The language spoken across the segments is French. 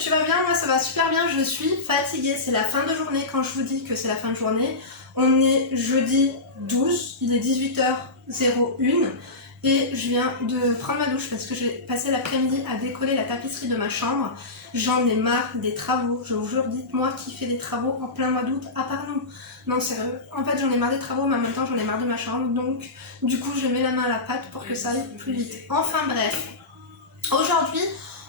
tu vas bien? Moi ça va super bien, je suis fatiguée, c'est la fin de journée. Quand je vous dis que c'est la fin de journée, on est jeudi 12, il est 18h01 et je viens de prendre ma douche parce que j'ai passé l'après-midi à décoller la tapisserie de ma chambre. J'en ai marre des travaux, je vous jure, dites-moi qui fait des travaux en plein mois d'août à part nous. Non sérieux, en fait j'en ai marre des travaux mais en même temps j'en ai marre de ma chambre, donc du coup je mets la main à la pâte pour que ça aille plus vite. Enfin bref, aujourd'hui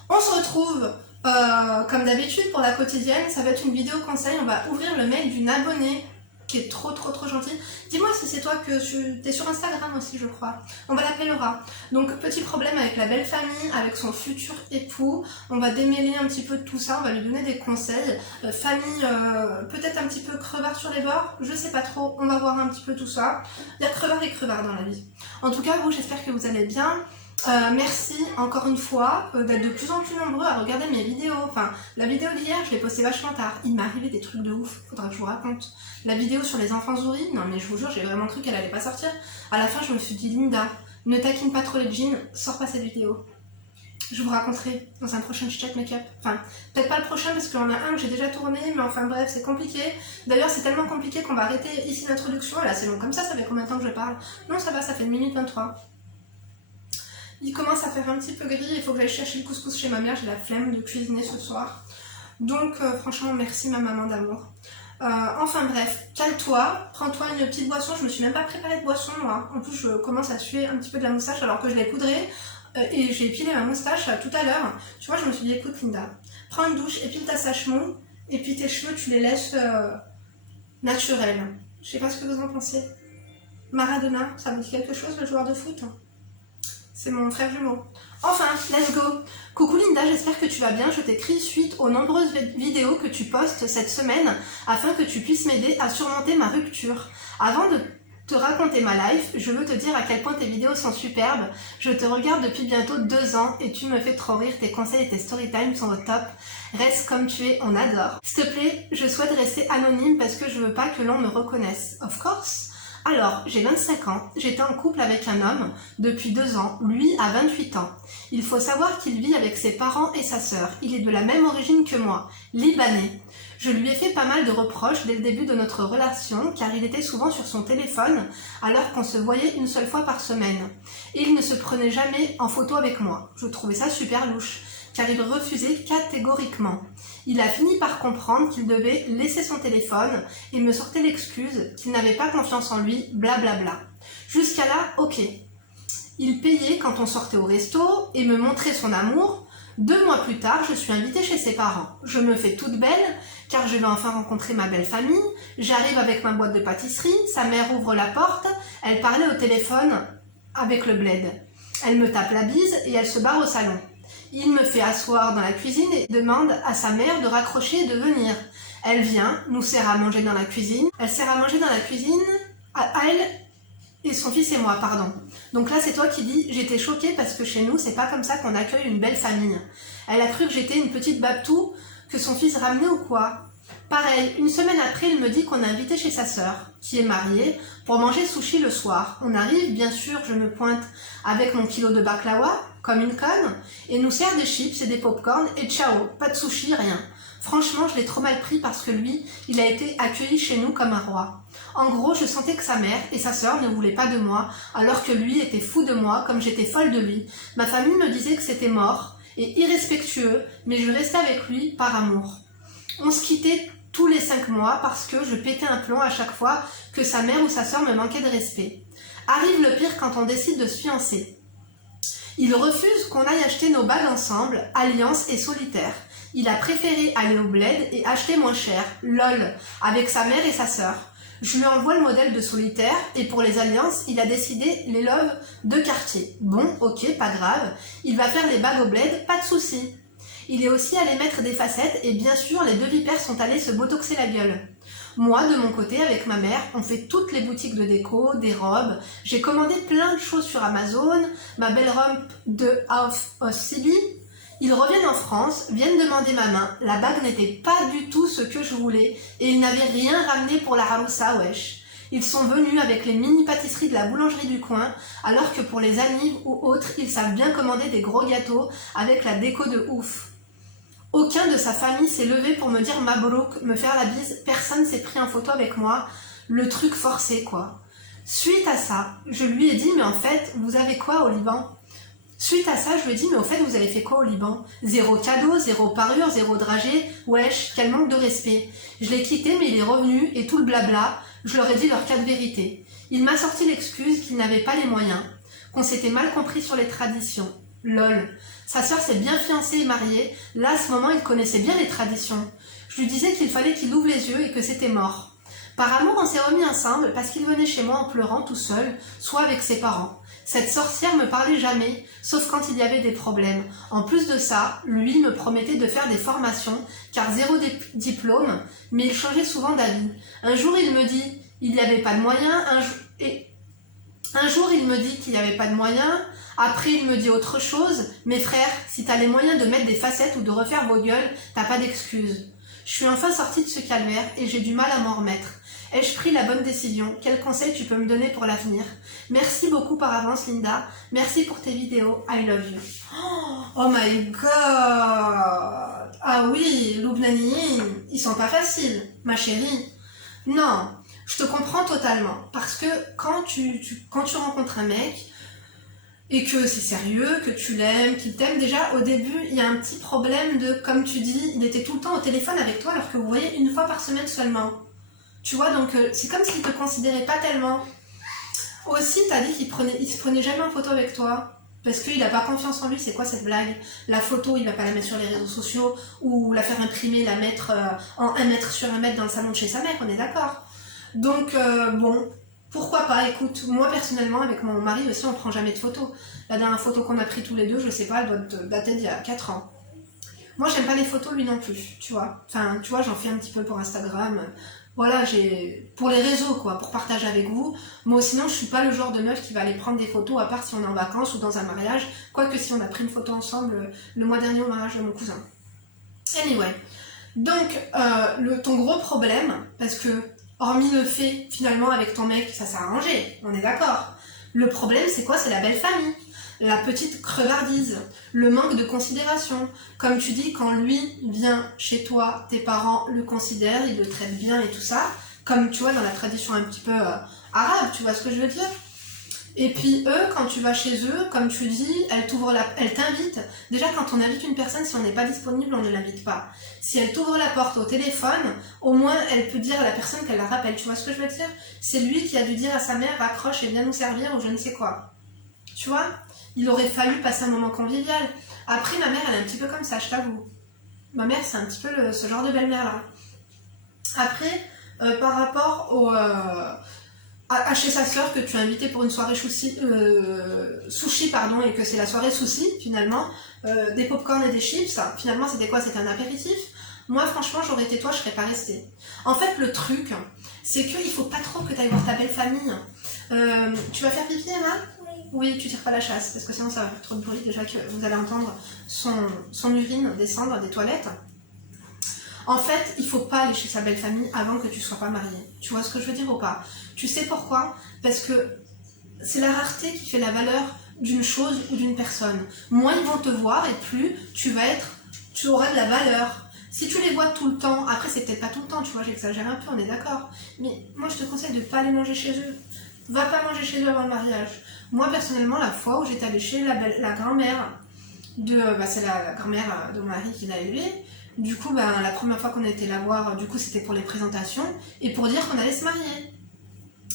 on se retrouve comme d'habitude pour la quotidienne. Ça va être une vidéo conseil, on va ouvrir le mail d'une abonnée qui est trop gentil. Dis-moi si c'est toi que tu es sur Instagram aussi je crois. On va l'appeler Laura. Donc petit problème avec la belle famille, avec son futur époux. On va démêler un petit peu de tout ça, on va lui donner des conseils. Famille peut-être un petit peu crevard sur les bords, je sais pas trop, on va voir un petit peu tout ça. Il y a crevard et crevard dans la vie. En tout cas vous, j'espère que vous allez bien. Merci encore une fois d'être de plus en plus nombreux à regarder mes vidéos. Enfin, la vidéo d'hier, je l'ai postée vachement tard. Il m'est arrivé des trucs de ouf, faudra que je vous raconte. La vidéo sur les enfants souris, non mais je vous jure, j'ai vraiment cru qu'elle allait pas sortir. À la fin, je me suis dit, Linda, ne taquine pas trop les jeans, sors pas cette vidéo. Je vous raconterai dans un prochain chit-chat make-up. Enfin, peut-être pas le prochain parce qu'il y en a un que j'ai déjà tourné, mais enfin bref, c'est compliqué. D'ailleurs, c'est tellement compliqué qu'on va arrêter ici l'introduction. Là, c'est long comme ça fait combien de temps que je parle? Non, ça va, ça fait 1 minute 23. Il commence à faire un petit peu gris, il faut que j'aille chercher le couscous chez ma mère, j'ai la flemme de cuisiner ce soir. Donc franchement, merci ma maman d'amour. Enfin bref, cale-toi, prends-toi une petite boisson, je me suis même pas préparé de boisson moi. En plus, je commence à suer un petit peu de la moustache alors que je l'ai poudrée et j'ai épilé ma moustache tout à l'heure. Tu vois, je me suis dit, écoute Linda, prends une douche, épile ta sèche-mou et puis tes cheveux, tu les laisses naturels. Je sais pas ce que vous en pensez. Maradona, ça vous dit quelque chose, le joueur de foot? C'est mon frère jumeau. Enfin, let's go. Coucou Linda, j'espère que tu vas bien. Je t'écris suite aux nombreuses vidéos que tu postes cette semaine afin que tu puisses m'aider à surmonter ma rupture. Avant de te raconter ma life, je veux te dire à quel point tes vidéos sont superbes. Je te regarde depuis bientôt 2 ans et tu me fais trop rire. Tes conseils et tes storytimes sont au top. Reste comme tu es, on adore. S'il te plaît, je souhaite rester anonyme parce que je veux pas que l'on me reconnaisse. Of course. Alors, j'ai 25 ans, j'étais en couple avec un homme depuis 2 ans, lui a 28 ans. Il faut savoir qu'il vit avec ses parents et sa sœur. Il est de la même origine que moi, libanais. Je lui ai fait pas mal de reproches dès le début de notre relation car il était souvent sur son téléphone alors qu'on se voyait une seule fois par semaine. Et il ne se prenait jamais en photo avec moi. Je trouvais ça super louche car il refusait catégoriquement. Il a fini par comprendre qu'il devait laisser son téléphone et me sortait l'excuse qu'il n'avait pas confiance en lui, blablabla. Jusqu'à là, ok. Il payait quand on sortait au resto et me montrait son amour. 2 mois plus tard, je suis invitée chez ses parents. Je me fais toute belle car je vais enfin rencontrer ma belle famille. J'arrive avec ma boîte de pâtisserie, sa mère ouvre la porte, elle parlait au téléphone avec le bled. Elle me tape la bise et elle se barre au salon. Il me fait asseoir dans la cuisine et demande à sa mère de raccrocher et de venir. Elle vient, nous sert à manger dans la cuisine. Elle sert à manger dans la cuisine à elle et son fils et moi, pardon. Donc là, c'est toi qui dis, j'étais choquée parce que chez nous, c'est pas comme ça qu'on accueille une belle famille. Elle a cru que j'étais une petite babtou que son fils ramenait ou quoi. Pareil, une semaine après, il me dit qu'on a invité chez sa sœur, qui est mariée, pour manger sushi le soir. On arrive, bien sûr, je me pointe avec mon kilo de baklawa, comme une conne, et nous sert des chips et des pop-corn, et ciao, pas de sushi, rien. Franchement, je l'ai trop mal pris parce que lui, il a été accueilli chez nous comme un roi. En gros, je sentais que sa mère et sa sœur ne voulaient pas de moi, alors que lui était fou de moi, comme j'étais folle de lui. Ma famille me disait que c'était mort et irrespectueux, mais je restais avec lui par amour. On se quittait tous les 5 mois parce que je pétais un plomb à chaque fois que sa mère ou sa sœur me manquait de respect. Arrive le pire quand on décide de se fiancer. Il refuse qu'on aille acheter nos bagues ensemble, alliance et solitaire. Il a préféré aller au bled et acheter moins cher, lol, avec sa mère et sa sœur. Je lui envoie le modèle de solitaire et pour les alliances, il a décidé les loves de quartier. Bon, ok, pas grave, il va faire les bagues au bled, pas de souci. Il est aussi allé mettre des facettes et bien sûr les 2 vipères sont allés se botoxer la gueule. Moi, de mon côté, avec ma mère, on fait toutes les boutiques de déco, des robes. J'ai commandé plein de choses sur Amazon, ma belle robe de House of Sibi. Ils reviennent en France, viennent demander ma main. La bague n'était pas du tout ce que je voulais et ils n'avaient rien ramené pour la haroussa, wesh. Ils sont venus avec les mini-pâtisseries de la boulangerie du coin, alors que pour les amis ou autres, ils savent bien commander des gros gâteaux avec la déco de ouf. Aucun de sa famille s'est levé pour me dire Mabrouk, me faire la bise. Personne s'est pris en photo avec moi. Le truc forcé, quoi. Suite à ça, je lui ai dit, mais en fait, vous avez quoi au Liban? Suite à ça, je lui ai dit, mais au fait, vous avez fait quoi au Liban? Zéro cadeau, zéro parure, zéro dragée. Wesh, quel manque de respect. Je l'ai quitté, mais il est revenu, et tout le blabla, je leur ai dit leur cas de vérité. Il m'a sorti l'excuse qu'il n'avait pas les moyens, qu'on s'était mal compris sur les traditions. Lol. Sa sœur s'est bien fiancée et mariée. Là, à ce moment, il connaissait bien les traditions. Je lui disais qu'il fallait qu'il ouvre les yeux et que c'était mort. Par amour, on s'est remis ensemble parce qu'il venait chez moi en pleurant tout seul, soit avec ses parents. Cette sorcière me parlait jamais, sauf quand il y avait des problèmes. En plus de ça, lui me promettait de faire des formations, car zéro diplôme, mais il changeait souvent d'avis. Un jour, il me dit, il n'y avait pas de moyens, un jour, il me dit qu'il n'y avait pas de moyens, après, il me dit autre chose. Mes frères, si t'as les moyens de mettre des facettes ou de refaire vos gueules, t'as pas d'excuses. Je suis enfin sortie de ce calvaire et j'ai du mal à m'en remettre. Ai-je pris la bonne décision? Quels conseils tu peux me donner pour l'avenir? Merci beaucoup par avance, Linda. Merci pour tes vidéos. I love you. Oh my god! Ah oui, Loubnani, ils sont pas faciles, ma chérie. Non, je te comprends totalement. Parce que quand tu rencontres un mec, et que c'est sérieux, que tu l'aimes, qu'il t'aime, déjà au début il y a un petit problème de, comme tu dis, il était tout le temps au téléphone avec toi alors que vous voyez une fois par semaine seulement. Tu vois, donc c'est comme s'il te considérait pas tellement. Aussi, t'as dit il se prenait jamais en photo avec toi. Parce qu'il a pas confiance en lui, c'est quoi cette blague? La photo, il va pas la mettre sur les réseaux sociaux, ou la faire imprimer, la mettre en 1 mètre sur 1 mètre dans le salon de chez sa mère, on est d'accord. Donc bon, pourquoi pas, écoute, moi personnellement, avec mon mari aussi, on prend jamais de photos. La dernière photo qu'on a pris tous les deux, je sais pas, elle doit dater d'il y a 4 ans. Moi, j'aime pas les photos, lui non plus, tu vois. Enfin, tu vois, j'en fais un petit peu pour Instagram. Voilà, pour les réseaux, quoi, pour partager avec vous. Moi, sinon, je suis pas le genre de meuf qui va aller prendre des photos, à part si on est en vacances ou dans un mariage. Quoique, si on a pris une photo ensemble le mois dernier au mariage de mon cousin. Anyway. Donc, ton gros problème, parce que, hormis le fait, finalement, avec ton mec, ça s'est arrangé, on est d'accord. Le problème, c'est quoi? C'est la belle famille. La petite crevardise, le manque de considération. Comme tu dis, quand lui vient chez toi, tes parents le considèrent, ils le traitent bien et tout ça. Comme tu vois dans la tradition un petit peu arabe, tu vois ce que je veux dire? Et puis eux, quand tu vas chez eux, comme tu dis, elle t'invite. Déjà, quand on invite une personne, si on n'est pas disponible, on ne l'invite pas. Si elle t'ouvre la porte au téléphone, au moins elle peut dire à la personne qu'elle la rappelle. Tu vois ce que je veux dire? C'est lui qui a dû dire à sa mère, raccroche et viens nous servir ou je ne sais quoi. Tu vois? Il aurait fallu passer un moment convivial. Après, ma mère, elle est un petit peu comme ça, je t'avoue. Ma mère, c'est un petit peu ce genre de belle-mère-là. Après, par rapport à chez sa sœur que tu as invité pour une soirée sushi, et que c'est la soirée souci, finalement, des pop-corn et des chips, finalement, c'était quoi? C'était un apéritif. Moi, franchement, j'aurais été toi, je serais pas restée. En fait, le truc, c'est qu'il faut pas trop que tu ailles voir ta belle famille. Tu vas faire pipi, Emma? Oui, tu tires pas la chasse, parce que sinon ça va faire trop de bruit, déjà que vous allez entendre son urine descendre des toilettes. En fait, il faut pas aller chez sa belle famille avant que tu sois pas mariée. Tu vois ce que je veux dire ou pas? Tu sais pourquoi? Parce que c'est la rareté qui fait la valeur d'une chose ou d'une personne. Moins ils vont te voir et plus tu auras de la valeur. Si tu les vois tout le temps, après c'est peut-être pas tout le temps, tu vois, j'exagère un peu, on est d'accord. Mais moi je te conseille de pas aller manger chez eux. Va pas manger chez eux avant le mariage. Moi, personnellement, la fois où j'étais allée chez la grand-mère c'est la grand-mère de mon mari qui l'a élevée. Du coup, la première fois qu'on a été la voir, du coup, c'était pour les présentations et pour dire qu'on allait se marier.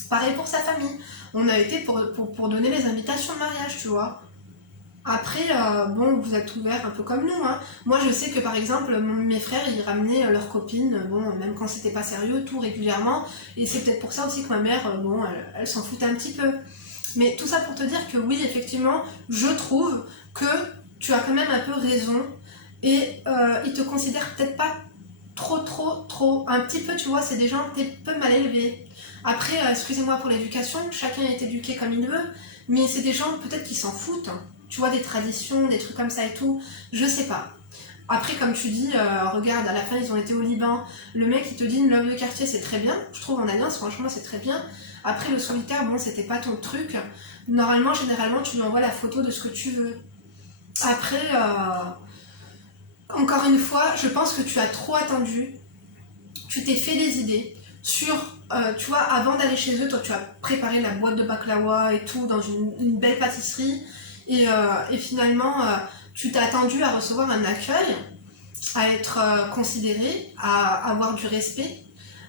Pareil pour sa famille. On a été pour donner les invitations de mariage, tu vois. Après, bon, vous êtes ouverts un peu comme nous, hein. Moi, je sais que, par exemple, mes frères, ils ramenaient leurs copines, bon, même quand c'était pas sérieux, tout régulièrement. Et c'est peut-être pour ça aussi que ma mère, bon, elle s'en foutait un petit peu. Mais tout ça pour te dire que oui, effectivement, je trouve que tu as quand même un peu raison et ils te considèrent peut-être pas trop, un petit peu, tu vois, c'est des gens un peu mal élevés. Après, excusez-moi pour l'éducation, chacun est éduqué comme il veut, mais c'est des gens peut-être qui s'en foutent, hein. Tu vois, des traditions, des trucs comme ça et tout, je sais pas. Après, comme tu dis, regarde, à la fin, ils ont été au Liban, le mec, il te dit une love de quartier, c'est très bien, je trouve en alliance, franchement, c'est très bien. Après, le solitaire, bon, c'était pas ton truc. Normalement, généralement, tu lui envoies la photo de ce que tu veux. Après, encore une fois, je pense que tu as trop attendu, tu t'es fait des idées sur, tu vois, avant d'aller chez eux, toi tu as préparé la boîte de baklawa et tout dans une belle pâtisserie, et finalement, tu t'es attendu à recevoir un accueil, à être considéré, à avoir du respect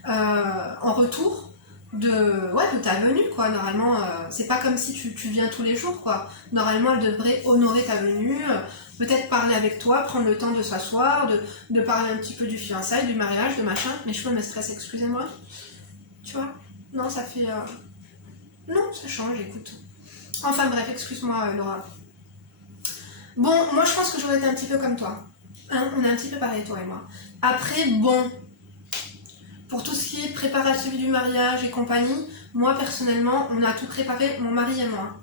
en retour de ta venue, quoi. Normalement, c'est pas comme si tu viens tous les jours, quoi. Normalement, elle devrait honorer ta venue, peut-être parler avec toi, prendre le temps de s'asseoir, de parler un petit peu du fiançailles, du mariage, de machin. Mes cheveux me stressent, excusez-moi. Tu vois? Non, ça fait... Non, ça change, écoute. Enfin bref, excuse-moi, Laura. Bon, moi je pense que j'aurais été un petit peu comme toi. Hein, on est un petit peu pareil, toi et moi. Après, bon, pour tout ce qui est préparatif du mariage et compagnie, moi personnellement, on a tout préparé, mon mari et moi.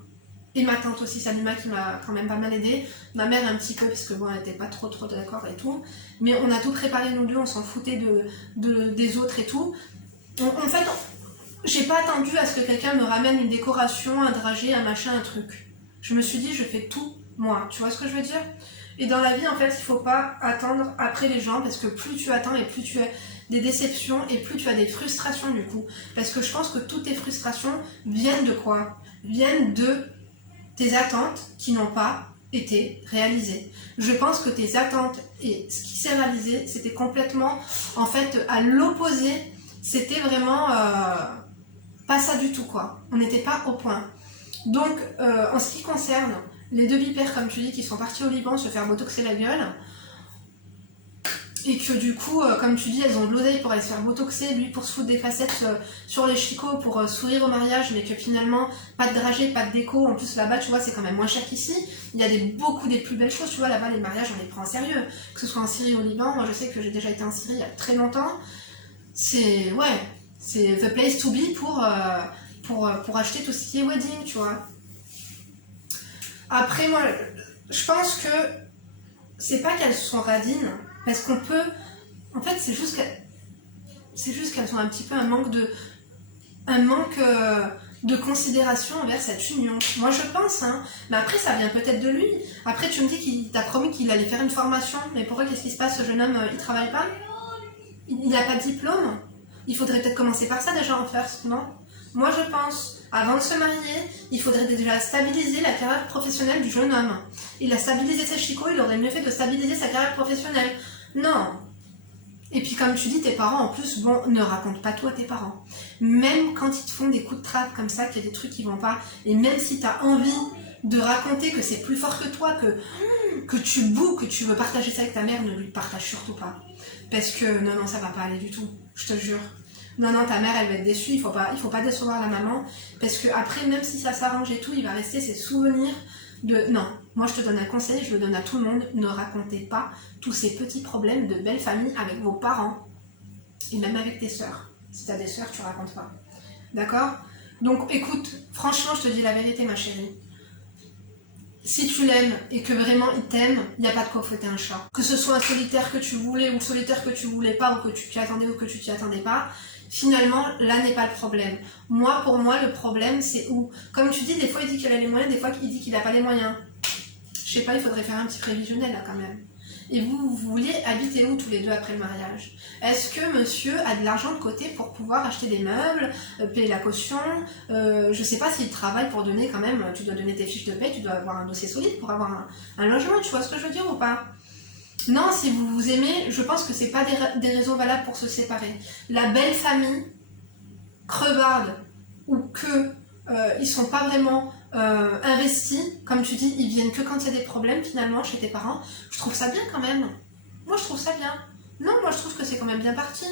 Et ma tante aussi, Salima, qui m'a quand même pas mal aidée. Ma mère un petit peu, parce que bon, elle était pas trop d'accord et tout. Mais on a tout préparé nous deux, on s'en foutait des autres et tout. En fait, j'ai pas attendu à ce que quelqu'un me ramène une décoration, un dragée, un machin, un truc. Je me suis dit, je fais tout moi. Tu vois ce que je veux dire? Et dans la vie, en fait, il faut pas attendre après les gens, parce que plus tu attends et plus tu as des déceptions et plus tu as des frustrations du coup. Parce que je pense que toutes tes frustrations viennent de quoi? Viennent de tes attentes qui n'ont pas été réalisées. Je pense que tes attentes et ce qui s'est réalisé, c'était complètement, en fait, à l'opposé. C'était vraiment pas ça du tout, quoi. On n'était pas au point. Donc, en ce qui concerne les deux vipères, comme tu dis, qui sont partis au Liban se faire botoxer la gueule, et que du coup, comme tu dis, elles ont de l'oseille pour aller se faire botoxer, lui pour se foutre des facettes sur les chicots pour sourire au mariage, mais que finalement, pas de dragée, pas de déco. En plus, là-bas, tu vois, c'est quand même moins cher qu'ici. Il y a beaucoup des plus belles choses, tu vois, là-bas, les mariages, on les prend en sérieux. Que ce soit en Syrie ou au Liban, moi je sais que j'ai déjà été en Syrie il y a très longtemps. C'est, ouais, c'est the place to be pour acheter tout ce qui est wedding, tu vois. Après, moi, je pense que c'est pas qu'elles sont radines, parce qu'on peut... En fait, c'est juste qu'elles ont un petit peu un manque de considération envers cette union. Moi, je pense, hein. Mais après, ça vient peut-être de lui. Après, tu me dis qu'il t'a promis qu'il allait faire une formation. Mais pourquoi, qu'est-ce qui se passe? Ce jeune homme, il travaille pas? Il n'a pas de diplôme? Il faudrait peut-être commencer par ça déjà en first, non? Moi, je pense, avant de se marier, il faudrait déjà stabiliser la carrière professionnelle du jeune homme. Il a stabilisé ses chicots, il aurait mieux fait de stabiliser sa carrière professionnelle. Non. Et puis comme tu dis, tes parents, en plus, bon, ne raconte pas tout à tes parents. Même quand ils te font des coups de trappe comme ça, qu'il y a des trucs qui vont pas, et même si tu as envie de raconter que c'est plus fort que toi, que tu boues, que tu veux partager ça avec ta mère, ne lui partage surtout pas. Parce que non, ça va pas aller du tout, je te jure. Non, ta mère, elle va être déçue, il faut pas décevoir la maman, parce que après, même si ça s'arrange et tout, il va rester ses souvenirs de... Non, moi je te donne un conseil, je le donne à tout le monde, ne racontez pas tous ces petits problèmes de belle famille avec vos parents, et même avec tes sœurs. Si t'as des sœurs, tu racontes pas. D'accord? Donc écoute, franchement, je te dis la vérité, ma chérie. Si tu l'aimes et que vraiment il t'aime, il n'y a pas de quoi fouetter un chat. Que ce soit un solitaire que tu voulais ou un solitaire que tu voulais pas, ou que tu t'y attendais ou que tu t'y attendais pas, finalement, là n'est pas le problème. Pour moi, le problème, c'est où, comme tu dis, des fois il dit qu'il a les moyens, des fois il dit qu'il n'a pas les moyens. Je sais pas, il faudrait faire un petit prévisionnel là quand même. Et vous vouliez habiter où tous les deux après le mariage? Est-ce que monsieur a de l'argent de côté pour pouvoir acheter des meubles, payer la caution? Je sais pas s'il travaille pour donner quand même, tu dois donner tes fiches de paie, tu dois avoir un dossier solide pour avoir un logement, tu vois ce que je veux dire ou pas? Non, si vous vous aimez, je pense que c'est pas des raisons valables pour se séparer. La belle famille, crevarde, ou que ils sont pas vraiment investis, comme tu dis, ils viennent que quand il y a des problèmes finalement chez tes parents, je trouve ça bien quand même. Moi je trouve ça bien. Non, moi je trouve que c'est quand même bien parti,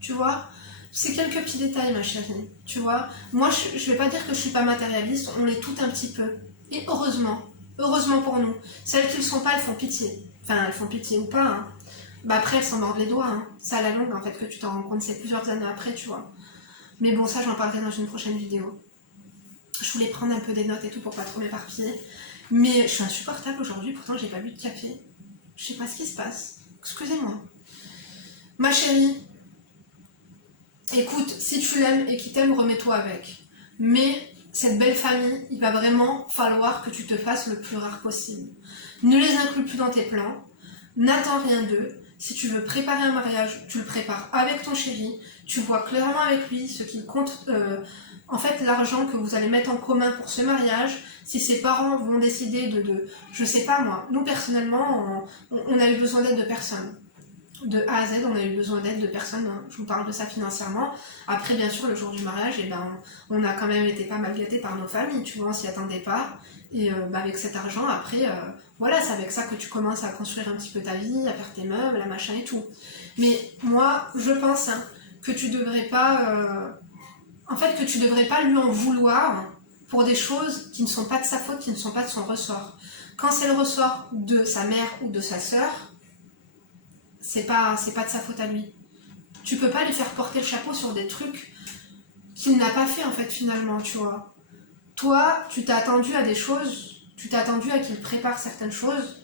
tu vois. C'est quelques petits détails ma chérie, tu vois. Moi je vais pas dire que je suis pas matérialiste, on l'est tout un petit peu. Et heureusement pour nous. Celles qui le sont pas, elles font pitié. Enfin, elles font pitié ou pas, hein. Bah après elles s'en mordent les doigts, hein. C'est à la longue en fait que tu t'en rends compte, c'est plusieurs années après, tu vois. Mais bon, ça j'en parlerai dans une prochaine vidéo. Je voulais prendre un peu des notes et tout pour pas trop m'éparpiller. Mais je suis insupportable aujourd'hui, pourtant j'ai pas bu de café. Je sais pas ce qui se passe. Excusez-moi. Ma chérie, écoute, si tu l'aimes et qu'il t'aime, remets-toi avec. Mais cette belle famille, il va vraiment falloir que tu te fasses le plus rare possible. Ne les inclus plus dans tes plans. n'attends rien d'eux. Si tu veux préparer un mariage, tu le prépares avec ton chéri, tu vois clairement avec lui ce qui compte, en fait, l'argent que vous allez mettre en commun pour ce mariage. Si ses parents vont décider je sais pas moi, nous personnellement, on a eu besoin d'aide de personne. De A à Z, on a eu besoin d'aide de personne, hein. Je vous parle de ça financièrement. Après, bien sûr, le jour du mariage, on a quand même été pas mal gâtés par nos familles, tu vois, on s'y attendait pas. Et avec cet argent, après, voilà, c'est avec ça que tu commences à construire un petit peu ta vie, à faire tes meubles, à machin et tout. Mais moi, je pense que tu devrais pas... en fait, que tu devrais pas lui en vouloir pour des choses qui ne sont pas de sa faute, qui ne sont pas de son ressort. Quand c'est le ressort de sa mère ou de sa sœur, c'est pas de sa faute à lui. Tu peux pas lui faire porter le chapeau sur des trucs qu'il n'a pas fait en fait finalement, tu vois. Toi, tu t'es attendu à des choses, tu t'es attendu à qu'il prépare certaines choses.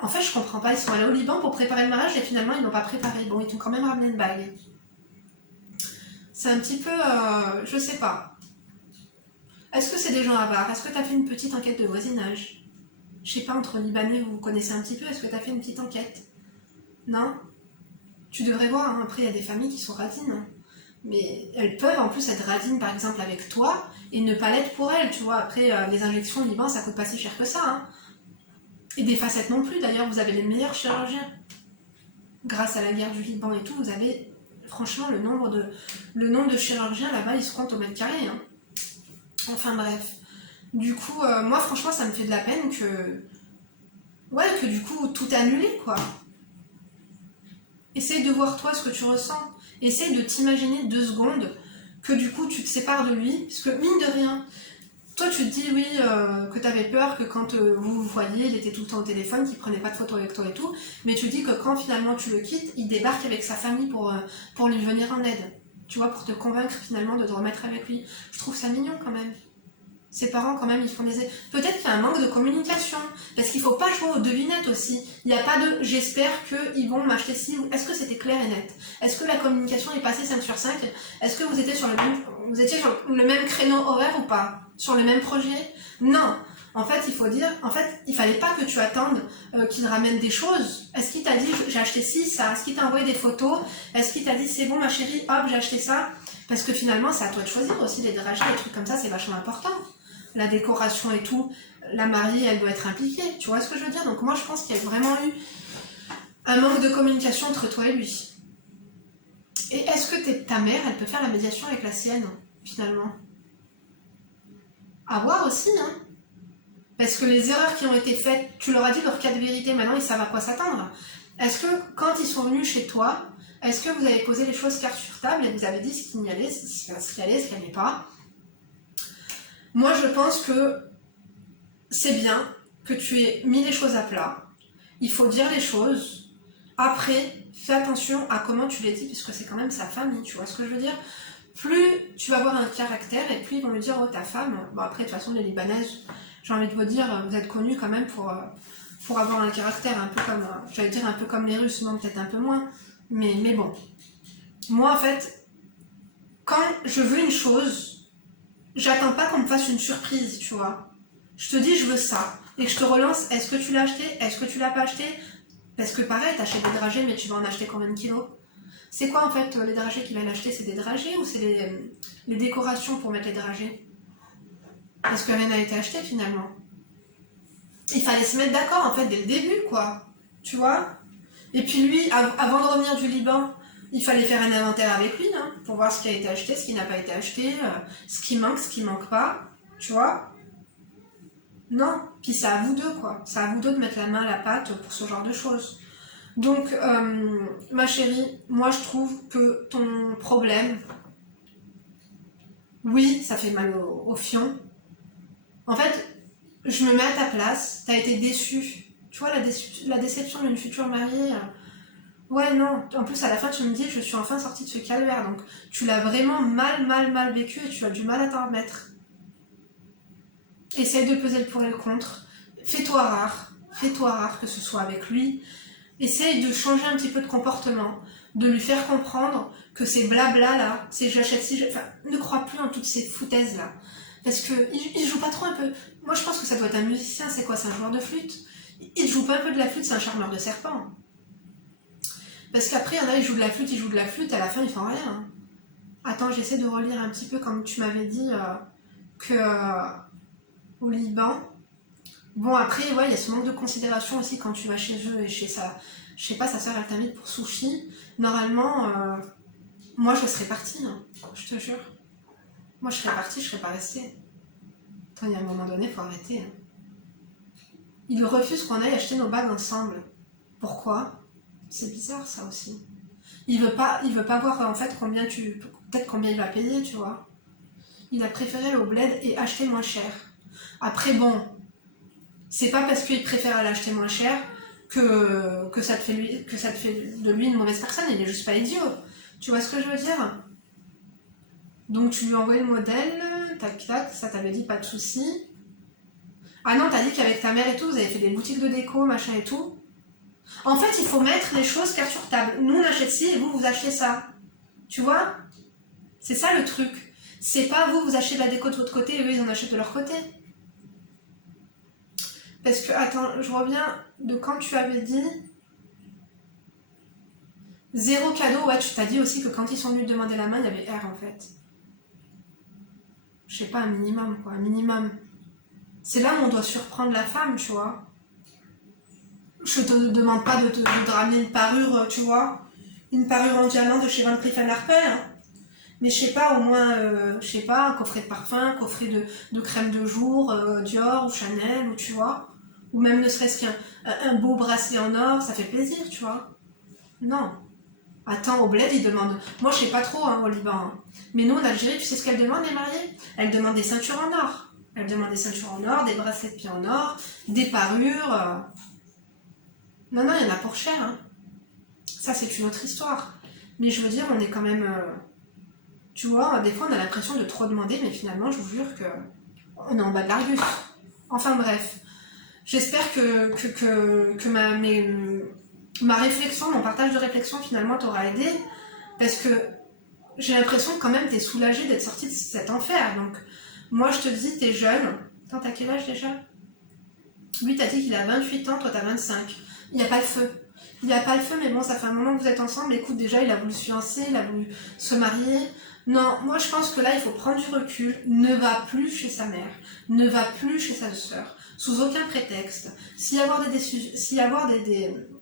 En fait, je comprends pas, ils sont allés au Liban pour préparer le mariage et finalement ils n'ont pas préparé. Bon, ils t'ont quand même ramené une bague. C'est un petit peu, je sais pas. Est-ce que c'est des gens avares? Est-ce que t'as fait une petite enquête de voisinage? Je sais pas, entre Libanais, vous vous connaissez un petit peu, est-ce que t'as fait une petite enquête? Non? Tu devrais voir, hein. Après il y a des familles qui sont radines. Hein. Mais elles peuvent en plus être radines par exemple avec toi et ne pas l'être pour elles, tu vois. Après les injections au Liban ça coûte pas si cher que ça. Hein. Et des facettes non plus, d'ailleurs vous avez les meilleurs chirurgiens. Grâce à la guerre du Liban et tout, vous avez franchement le nombre de chirurgiens là-bas, ils se comptent au mètre carré. Hein. Enfin bref. Du coup, moi franchement ça me fait de la peine que... Ouais, que du coup tout est annulé quoi. Essaye de voir toi ce que tu ressens. Essaye de t'imaginer 2 secondes que du coup tu te sépares de lui. Parce que mine de rien, toi tu te dis oui que t'avais peur que quand vous vous voyez, il était tout le temps au téléphone, qu'il prenait pas de photos avec toi et tout. Mais tu dis que quand finalement tu le quittes, il débarque avec sa famille pour lui venir en aide. Tu vois, pour te convaincre finalement de te remettre avec lui. Je trouve ça mignon quand même. Ses parents, quand même, ils font des... Peut-être qu'il y a un manque de communication. Parce qu'il faut pas jouer aux devinettes aussi. Il n'y a pas de... J'espère qu'ils vont m'acheter ci. Est-ce que c'était clair et net? Est-ce que la communication est passée 5 sur 5? Est-ce que vous étiez sur le même créneau horaire ou pas? Sur le même projet? Non. En fait, il faut dire... En fait, il fallait pas que tu attendes qu'il ramène des choses. Est-ce qu'il t'a dit, j'ai acheté ci, ça? Est-ce qu'il t'a envoyé des photos? Est-ce qu'il t'a dit, c'est bon, ma chérie, hop, j'ai acheté ça? Parce que finalement, c'est à toi de choisir aussi les dragées, des trucs comme ça, c'est vachement important. La décoration et tout, la mariée, elle doit être impliquée, tu vois ce que je veux dire? Donc moi, je pense qu'il y a vraiment eu un manque de communication entre toi et lui. Et est-ce que ta mère, elle peut faire la médiation avec la sienne, finalement? À voir aussi, hein. Parce que les erreurs qui ont été faites, tu leur as dit leur cas de vérité, maintenant ils savent à quoi s'attendre. Est-ce que quand ils sont venus chez toi, est-ce que vous avez posé les choses carte sur table et vous avez dit ce qu'il y allait, ce qui allait, ce qui n'allait pas? Moi, je pense que c'est bien que tu aies mis les choses à plat. Il faut dire les choses. Après, fais attention à comment tu les dis, puisque c'est quand même sa famille, tu vois ce que je veux dire? Plus tu vas avoir un caractère, et plus ils vont lui dire, oh, ta femme... Bon, après, de toute façon, les Libanaises, j'ai envie de vous dire, vous êtes connus quand même pour avoir un caractère un peu comme... J'allais dire un peu comme les Russes, non, peut-être un peu moins. Mais bon. Moi, en fait, quand je veux une chose... J'attends pas qu'on me fasse une surprise, tu vois. Je te dis, je veux ça. Et que je te relance, est-ce que tu l'as acheté? Est-ce que tu l'as pas acheté? Parce que pareil, t'achètes des dragées, mais tu vas en acheter combien de kilos? C'est quoi en fait les dragées qu'il va acheter? C'est des dragées ou c'est les décorations pour mettre les dragées? Parce que rien n'a été acheté finalement. Il fallait se mettre d'accord en fait dès le début, quoi. Tu vois? Et puis lui, avant de revenir du Liban, il fallait faire un inventaire avec lui, hein, pour voir ce qui a été acheté, ce qui n'a pas été acheté, ce qui manque pas, tu vois? Non, puis c'est à vous deux, quoi. C'est à vous deux de mettre la main à la pâte pour ce genre de choses. Donc, ma chérie, moi je trouve que ton problème, oui, ça fait mal au fion. En fait, je me mets à ta place, t'as été déçue. Tu vois, la déception d'une future mariée... Ouais, non. En plus, à la fin, tu me dis, je suis enfin sortie de ce calvaire. Donc, tu l'as vraiment mal vécu et tu as du mal à t'en remettre. Essaye de peser le pour et le contre. Fais-toi rare, que ce soit avec lui. Essaye de changer un petit peu de comportement, de lui faire comprendre que ces blabla là, c'est j'achète si... Enfin, ne crois plus en toutes ces foutaises là. Parce que il joue pas trop un peu... Moi, je pense que ça doit être un musicien, c'est quoi? C'est un joueur de flûte? il te joue pas un peu de la flûte, c'est un charmeur de serpent. Parce qu'après, il y en a, ils jouent de la flûte, à la fin, ils font rien. Attends, j'essaie de relire un petit peu, comme tu m'avais dit, que au Liban. Bon, après, ouais, il y a ce manque de considération aussi quand tu vas chez eux et chez sa... Je sais pas, sa soeur, elle t'invite pour sushi. Normalement, moi, je serais partie, hein, je te jure. Moi, je serais partie, je serais pas restée. Attends, il y a un moment donné, il faut arrêter. Hein. Il refuse qu'on aille acheter nos bagues ensemble. Pourquoi? C'est bizarre, ça aussi. Il veut pas voir, en fait, peut-être combien il va payer, tu vois. Il a préféré aller au bled et acheter moins cher. Après, bon, c'est pas parce qu'il préfère l'acheter moins cher que ça te fait de lui une mauvaise personne, il est juste pas idiot. Tu vois ce que je veux dire? Donc tu lui as envoyé le modèle, tac tac, ça t'avait dit pas de soucis. Ah non, t'as dit qu'avec ta mère et tout, vous avez fait des boutiques de déco, machin et tout. En fait, il faut mettre les choses carte sur table. Nous, on achète ci et vous achetez ça. Tu vois? C'est ça le truc. C'est pas vous achetez de la déco de votre côté et eux, ils en achètent de leur côté. Parce que, attends, je reviens de quand tu avais dit 0 cadeau. Ouais, tu t'as dit aussi que quand ils sont venus demander la main, il y avait R en fait. Je sais pas, un minimum quoi, un minimum. C'est là où on doit surprendre la femme, tu vois. Je te demande pas de te ramener une parure, tu vois. Une parure en diamant de chez Van Cleef & Arpels. Hein. Mais je sais pas, au moins, je sais pas, un coffret de parfum, un coffret de crème de jour, Dior ou Chanel, ou tu vois. Ou même ne serait-ce qu'un beau bracelet en or, ça fait plaisir, tu vois. Non. Attends, au bled, ils demandent... Moi, je sais pas trop, hein, au Liban. Hein. Mais nous, en Algérie, tu sais ce qu'elles demandent, les mariées? Elles demandent des ceintures en or. Elles demandent des ceintures en or, des bracelets de pied en or, des parures. Non, non, il y en a pour cher. Hein. Ça, c'est une autre histoire. Mais je veux dire, on est quand même... Tu vois, des fois, on a l'impression de trop demander, mais finalement, je vous jure que on est en bas de l'Argus. Enfin, bref. J'espère que ma réflexion, mon partage de réflexion, finalement, t'aura aidé. Parce que j'ai l'impression que quand même, t'es soulagée d'être sortie de cet enfer. Donc, moi, je te dis, t'es jeune. Attends, t'as quel âge déjà? Lui, t'as dit qu'il a 28 ans, toi, t'as 25. Il n'y a pas le feu. Il n'y a pas le feu, mais bon, ça fait un moment que vous êtes ensemble. Écoute, déjà, il a voulu se fiancer, il a voulu se marier. Non, moi, je pense que là, il faut prendre du recul. Ne va plus chez sa mère. Ne va plus chez sa sœur. Sous aucun prétexte. S'il y a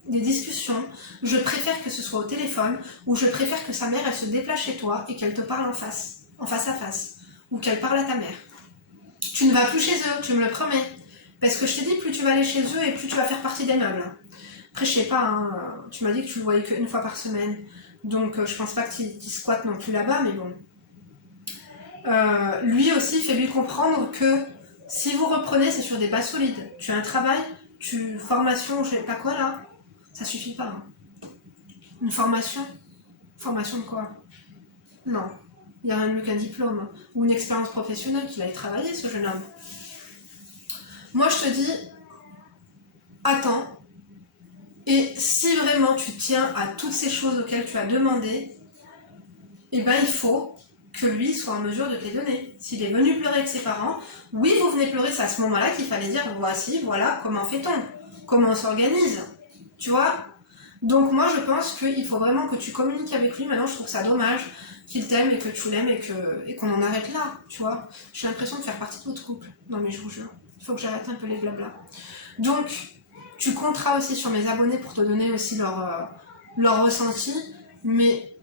des discussions, je préfère que ce soit au téléphone, ou je préfère que sa mère, elle se déplace chez toi et qu'elle te parle en face à face. Ou qu'elle parle à ta mère. Tu ne vas plus chez eux, tu me le promets. Parce que je t'ai dit, plus tu vas aller chez eux et plus tu vas faire partie des meubles. Après, je sais pas, hein, tu m'as dit que tu le voyais qu'une fois par semaine. Donc, je pense pas qu'il squatte non plus là-bas, mais bon. Lui aussi, fais-lui comprendre que si vous reprenez, c'est sur des bases solides. Tu as un travail, formation, je sais pas quoi là, ça suffit pas. Hein. Une formation? Formation de quoi? Non. Il n'y a rien de mieux qu'un diplôme. Ou une expérience professionnelle qu'il aille travailler, ce jeune homme. Moi, je te dis, attends. Et si vraiment tu tiens à toutes ces choses auxquelles tu as demandé, eh ben il faut que lui soit en mesure de te les donner. S'il est venu pleurer avec ses parents, oui, vous venez pleurer, c'est à ce moment-là qu'il fallait dire, voici, voilà, comment fait-on? Comment on s'organise? Tu vois? Donc moi, je pense qu'il faut vraiment que tu communiques avec lui. Maintenant, je trouve ça dommage qu'il t'aime et que tu l'aimes et qu'on en arrête là, tu vois? J'ai l'impression de faire partie de votre couple. Non mais je vous jure, il faut que j'arrête un peu les blabla. Donc, tu compteras aussi sur mes abonnés pour te donner aussi leur ressenti, mais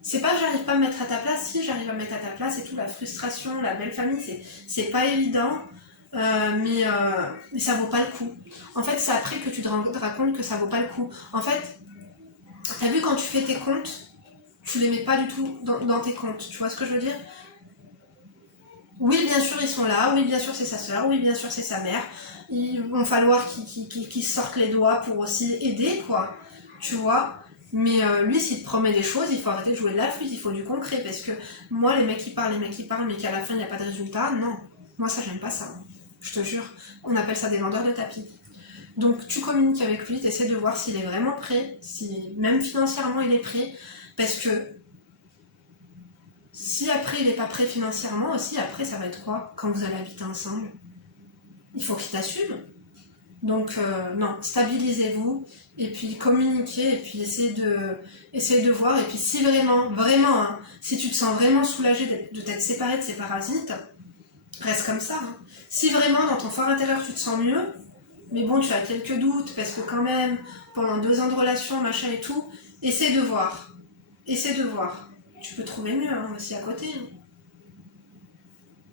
c'est pas que j'arrive pas à me mettre à ta place, si j'arrive à me mettre à ta place et tout, la frustration, la belle famille, c'est pas évident, mais ça vaut pas le coup. En fait, c'est après que tu te rends compte que ça vaut pas le coup. En fait, t'as vu quand tu fais tes comptes, tu les mets pas du tout dans tes comptes, tu vois ce que je veux dire? Oui, bien sûr, ils sont là, oui, bien sûr, c'est sa soeur, oui, bien sûr, c'est sa mère. Il va falloir qu'ils sortent les doigts pour aussi aider, quoi, tu vois. Mais lui, s'il te promet des choses, il faut arrêter de jouer de la flûte, il faut du concret, parce que moi, les mecs qui parlent, mais qu'à la fin, il n'y a pas de résultat, non. Moi, ça, j'aime pas ça. Je te jure. On appelle ça des vendeurs de tapis. Donc, tu communiques avec lui, tu essaies de voir s'il est vraiment prêt, si même financièrement, il est prêt, parce que si après, il n'est pas prêt financièrement aussi, après, ça va être quoi quand vous allez habiter ensemble? Il faut qu'il t'assume. Donc non, stabilisez-vous et puis communiquez et puis essayez de voir. Et puis si vraiment, hein, si tu te sens vraiment soulagé de t'être séparé de ces parasites, reste comme ça. Hein. Si vraiment dans ton fort intérieur tu te sens mieux, mais bon tu as quelques doutes parce que quand même pendant 2 ans de relation, machin et tout, essaie de voir. Essaie de voir. Tu peux trouver mieux hein, aussi à côté.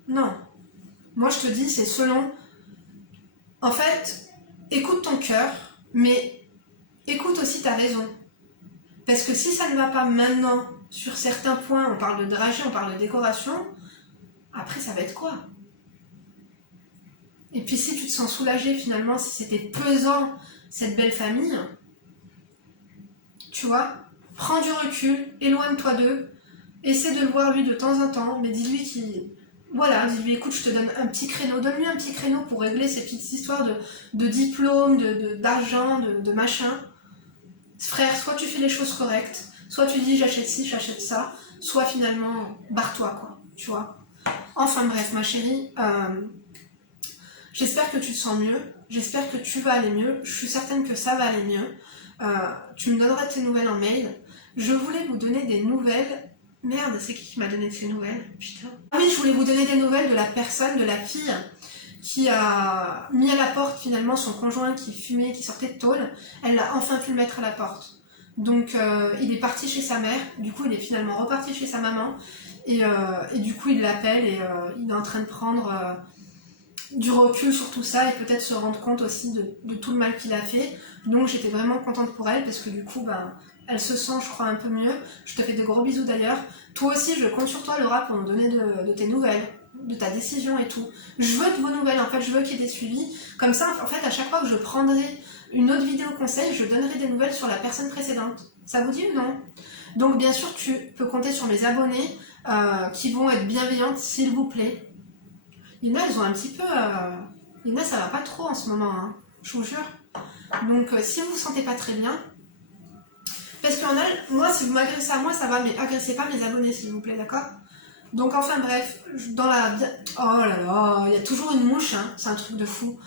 Non. Moi je te dis c'est selon... En fait, écoute ton cœur, mais écoute aussi ta raison. Parce que si ça ne va pas maintenant, sur certains points, on parle de dragée, on parle de décoration, après ça va être quoi? Et puis si tu te sens soulagé finalement, si c'était pesant, cette belle famille, tu vois, prends du recul, éloigne-toi d'eux, essaie de le voir lui de temps en temps, mais dis-lui qu'il... Voilà, dis-lui, écoute, je te donne un petit créneau, donne-lui un petit créneau pour régler ces petites histoires de diplôme, d'argent, de machin. Frère, soit tu fais les choses correctes, soit tu dis j'achète ci, j'achète ça, soit finalement, barre-toi, quoi, tu vois. Enfin bref, ma chérie, j'espère que tu te sens mieux, j'espère que tu vas aller mieux, je suis certaine que ça va aller mieux. Tu me donneras tes nouvelles en mail. Je voulais vous donner des nouvelles. Merde, c'est qui m'a donné de ces nouvelles? Putain. Ah oui, je voulais vous donner des nouvelles de la personne, de la fille qui a mis à la porte finalement son conjoint qui fumait, qui sortait de tôle. Elle l'a enfin pu le mettre à la porte. Donc il est parti chez sa mère, du coup il est finalement reparti chez sa maman. Et du coup il l'appelle et il est en train de prendre du recul sur tout ça et peut-être se rendre compte aussi de tout le mal qu'il a fait. Donc j'étais vraiment contente pour elle parce que du coup, ben, elle se sent, je crois, un peu mieux. Je te fais de gros bisous d'ailleurs. Toi aussi, je compte sur toi, Laura, pour me donner de tes nouvelles, de ta décision et tout. Je veux de vos nouvelles, en fait, je veux qu'il y ait des suivis. Comme ça, en fait, à chaque fois que je prendrai une autre vidéo conseil, je donnerai des nouvelles sur la personne précédente. Ça vous dit ou non? Donc bien sûr, tu peux compter sur mes abonnés qui vont être bienveillantes, s'il vous plaît. Il y en a, elles ont un petit peu... Il y en a, ça va pas trop en ce moment, hein, je vous jure. Donc si vous vous sentez pas très bien, parce qu'il y en a, moi si vous m'agressez à moi ça va, mais agressez pas mes abonnés s'il vous plaît, d'accord? Donc enfin bref, dans la... Oh là là, il y a toujours une mouche, hein, c'est un truc de fou.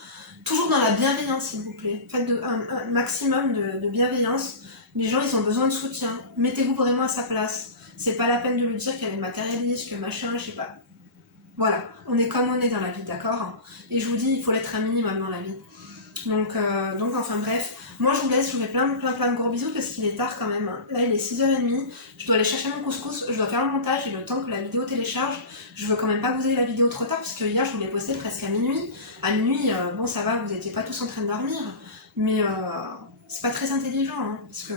Toujours dans la bienveillance s'il vous plaît, faites un maximum de bienveillance. Les gens ils ont besoin de soutien, mettez-vous vraiment à sa place. C'est pas la peine de lui dire qu'elle est matérialiste, que machin, je sais pas. Voilà, on est comme on est dans la vie, d'accord? Et je vous dis, il faut l'être un minimum dans la vie. Donc enfin bref, moi je vous laisse, je vous fais plein de gros bisous parce qu'il est tard quand même. Là il est 6h30, je dois aller chercher mon couscous, je dois faire le montage et le temps que la vidéo télécharge, je veux quand même pas que vous ayez la vidéo trop tard parce que hier je vous l'ai postée presque à minuit. À minuit, bon ça va, vous n'étiez pas tous en train de dormir, mais c'est pas très intelligent, hein, parce que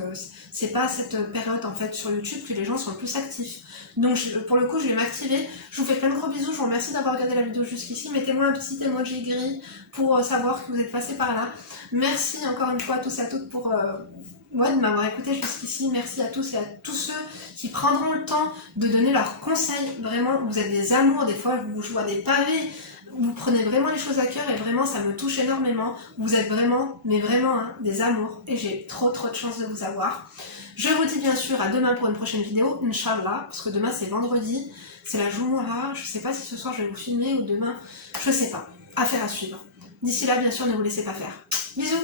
c'est pas à cette période en fait sur YouTube que les gens sont le plus actifs. Donc pour le coup je vais m'activer, je vous fais plein de gros bisous, je vous remercie d'avoir regardé la vidéo jusqu'ici, mettez-moi un petit emoji gris pour savoir que vous êtes passé par là. Merci encore une fois à tous et à toutes pour de m'avoir écouté jusqu'ici, merci à tous et à tous ceux qui prendront le temps de donner leurs conseils, vraiment vous êtes des amours, des fois je vois des pavés, vous prenez vraiment les choses à cœur et vraiment ça me touche énormément, vous êtes vraiment, mais vraiment hein, des amours et j'ai trop de chance de vous avoir. Je vous dis bien sûr à demain pour une prochaine vidéo, Inch'Allah, parce que demain c'est vendredi, c'est la Jumu'ah, je sais pas si ce soir je vais vous filmer ou demain, je sais pas, affaire à suivre. D'ici là bien sûr ne vous laissez pas faire. Bisous.